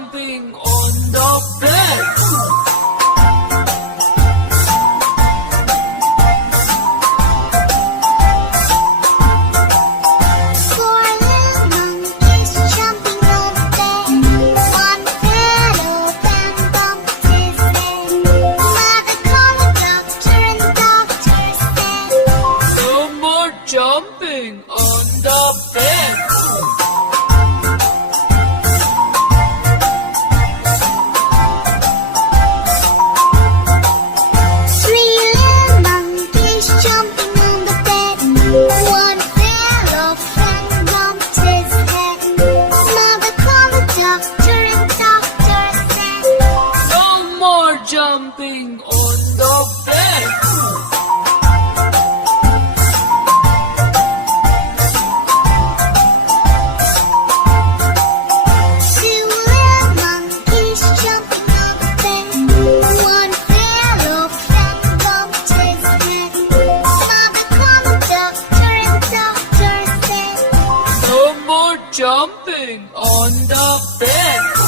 jumping on the bed. Four little monkeys jumping on the bed. One fell off and bumped his head. Mother called the doctor and the doctor said, No more jumping on the bed. Three little monkeys jumping on the bed. One fell off and bumped his head. Mother called the doctor and the doctor said, No more jumping on the bed. Two little monkeys jumping on the bed. One fell off and bumped his head. Mother called the doctor and the doctor said, No more jumping on the bed.